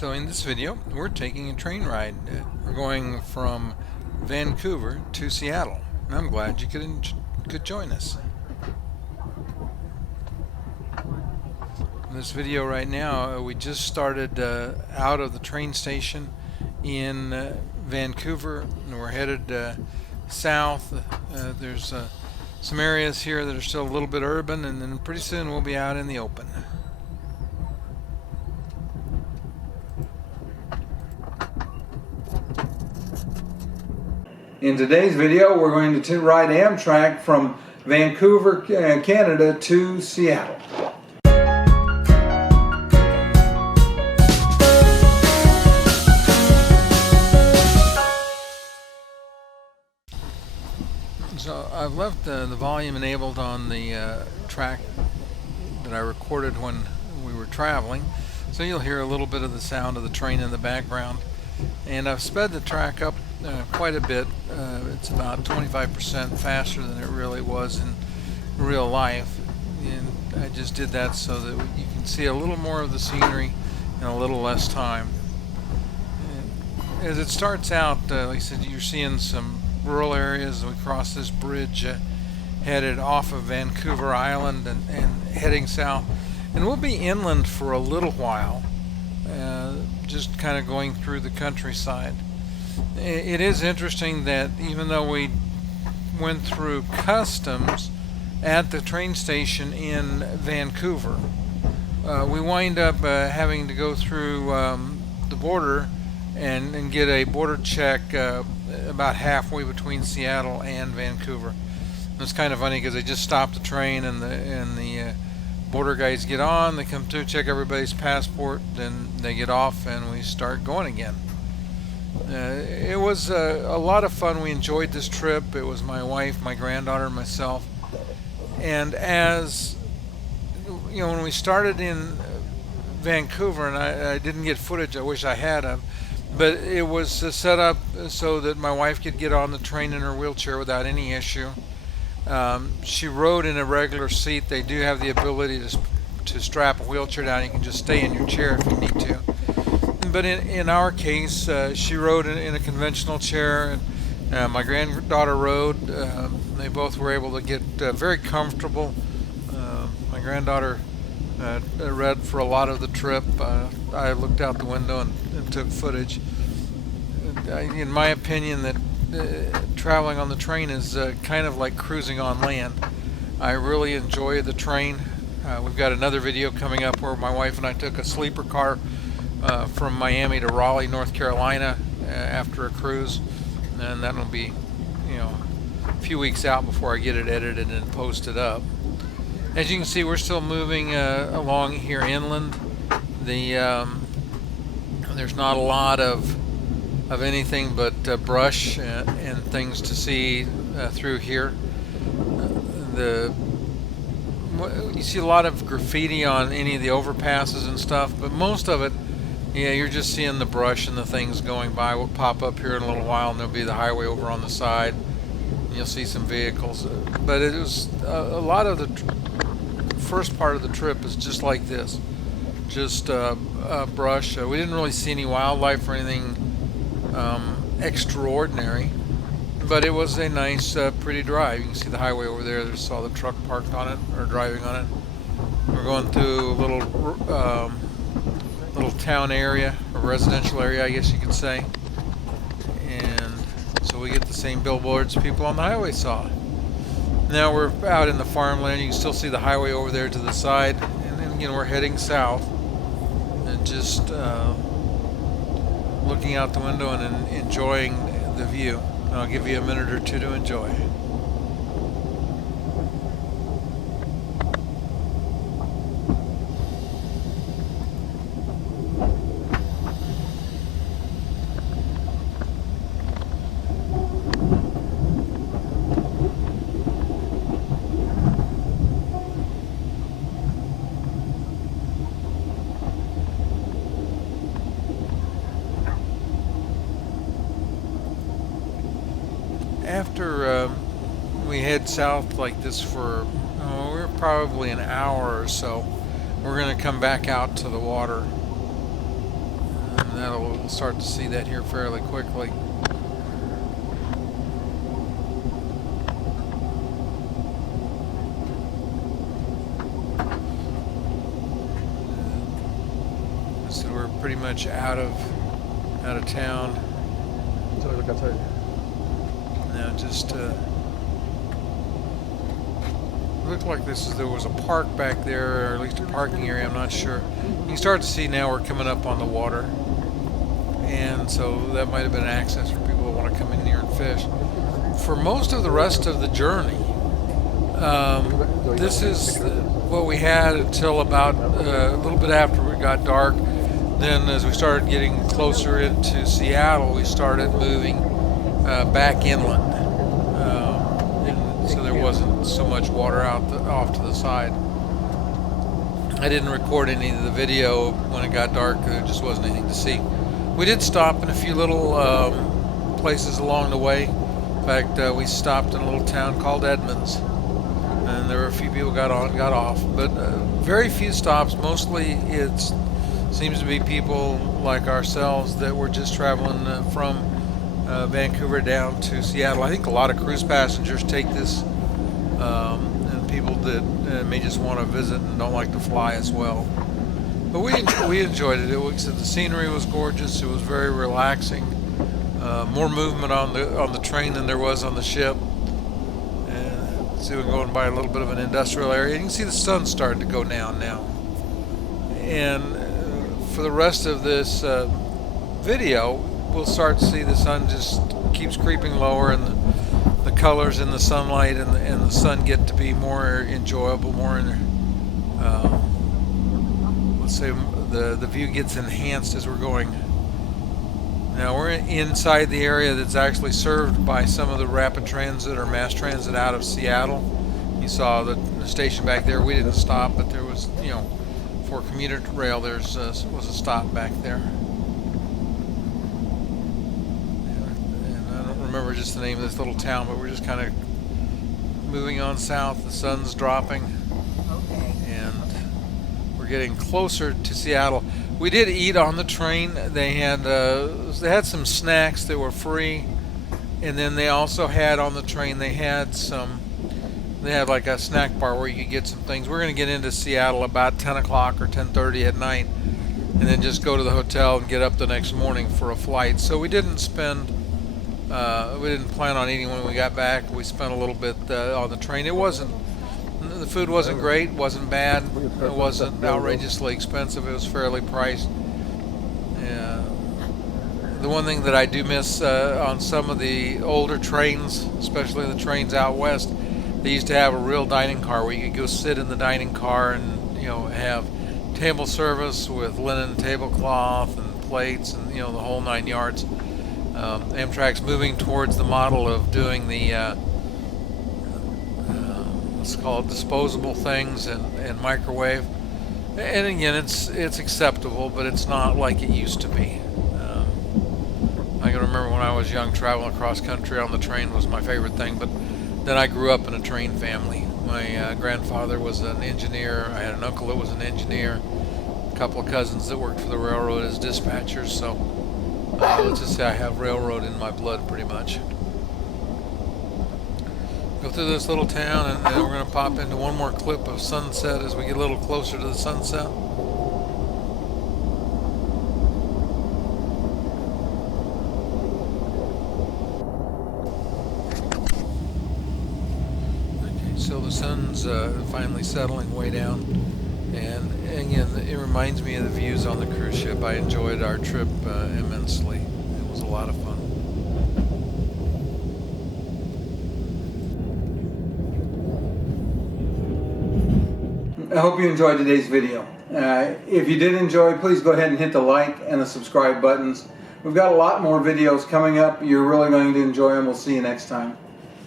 So in this video, we're taking a train ride. We're going from Vancouver to Seattle, and I'm glad you could join us. In this video right now, we just started out of the train station in Vancouver, and we're headed south. There's some areas here that are still a little bit urban, and then pretty soon we'll be out in the open. In today's video, we're going to ride Amtrak from Vancouver, Canada to Seattle. So I've left the volume enabled on the track that I recorded when we were traveling, so you'll hear a little bit of the sound of the train in the background. And I've sped the track up quite a bit. It's about 25% faster than it really was in real life, and I just did that so that you can see a little more of the scenery in a little less time. And as it starts out, like I said, you're seeing some rural areas. We cross this bridge headed off of Vancouver Island and heading south, and we'll be inland for a little while, just kind of going through the countryside. It is interesting that even though we went through customs at the train station in Vancouver, we wind up having to go through the border and get a border check about halfway between Seattle and Vancouver. And it's kind of funny because they just stop the train and the border guys get on, they come through, check everybody's passport, then they get off and we start going again. It was a lot of fun. We enjoyed this trip. It was my wife, my granddaughter, and myself. And as you know, when we started in Vancouver, and I didn't get footage, I wish I had them, but it was set up so that my wife could get on the train in her wheelchair without any issue. She rode in a regular seat. They do have the ability to strap a wheelchair down. You can just stay in your chair if you need to. But in our case, she rode in a conventional chair, and my granddaughter rode. They both were able to get very comfortable. My granddaughter read for a lot of the trip. I looked out the window and took footage. In my opinion, that traveling on the train is kind of like cruising on land. I really enjoy the train. We've got another video coming up where my wife and I took a sleeper car from Miami to Raleigh, North Carolina after a cruise, and that'll be, a few weeks out before I get it edited and posted up. As you can see, we're still moving along here inland. There's not a lot of anything but brush and things to see through here. You see a lot of graffiti on any of the overpasses and stuff, but most of it, you're just seeing the brush and the things going by. We'll pop up here in a little while, and there'll be the highway over on the side. And you'll see some vehicles, but it was a lot of the first part of the trip is just like this, just brush. We didn't really see any wildlife or anything extraordinary, but it was a nice, pretty drive. You can see the highway over there. There's saw the truck parked on it or driving on it. We're going through a little town area, a residential area, I guess you could say, and so we get the same billboards people on the highway saw. Now we're out in the farmland. You can still see the highway over there to the side, and then again we're heading south and just looking out the window and enjoying the view. And I'll give you a minute or two to enjoy. After we head south like this for we're probably an hour or so, we're going to come back out to the water. And we'll start to see that here fairly quickly. So we're pretty much out of town. Now just looked like there was a park back there, or at least a parking area, I'm not sure. You can start to see now we're coming up on the water, and so that might have been access for people that want to come in here and fish. For most of the rest of the journey, this is what we had until about a little bit after it got dark. Then as we started getting closer into Seattle, we started moving back inland. So there wasn't so much water off to the side. I didn't record any of the video when it got dark. There just wasn't anything to see. We did stop in a few little places along the way. In fact, we stopped in a little town called Edmonds, and there were a few people got on, got off, but very few stops. Mostly it seems to be people like ourselves that were just traveling from Vancouver down to Seattle. I think a lot of cruise passengers take this, and people that may just want to visit and don't like to fly as well. But we enjoyed it. The scenery was gorgeous. It was very relaxing. More movement on the train than there was on the ship. And see, we're going by a little bit of an industrial area. You can see the sun starting to go down now. And for the rest of this video, we'll start to see the sun just keeps creeping lower, and the colors in the sunlight and the sun get to be more enjoyable, let's say the view gets enhanced as we're going. Now we're inside the area that's actually served by some of the rapid transit or mass transit out of Seattle. You saw the station back there. We didn't stop, but there was, for commuter rail, was a stop back there. Remember just the name of this little town, but we're just kind of moving on south. The sun's dropping, and we're getting closer to Seattle. We did eat on the train. They had some snacks that were free, and then they also had on the train they had like a snack bar where you could get some things. We're going to get into Seattle about 10 o'clock or 10:30 at night, and then just go to the hotel and get up the next morning for a flight. So we didn't plan on eating when we got back. We spent a little bit on the train. The food wasn't great, wasn't bad, it wasn't outrageously expensive, it was fairly priced. The one thing that I do miss on some of the older trains, especially the trains out west, they used to have a real dining car where you could go sit in the dining car and have table service with linen tablecloth and plates and the whole 9 yards. Amtrak's moving towards the model of doing the let's call it disposable things and microwave. And again, it's acceptable, but it's not like it used to be. I can remember when I was young, traveling across country on the train was my favorite thing. But then I grew up in a train family. My grandfather was an engineer. I had an uncle that was an engineer. A couple of cousins that worked for the railroad as dispatchers. So let's just say I have railroad in my blood pretty much. Go through this little town, and we're going to pop into one more clip of sunset as we get a little closer to the sunset. Okay, so the sun's finally settling way down, and again, it reminds me of the views on the cruise ship. I enjoyed our trip immensely. It was a lot of fun. I hope you enjoyed today's video. If you did enjoy, please go ahead and hit the like and the subscribe buttons. We've got a lot more videos coming up. You're really going to enjoy them. We'll see you next time.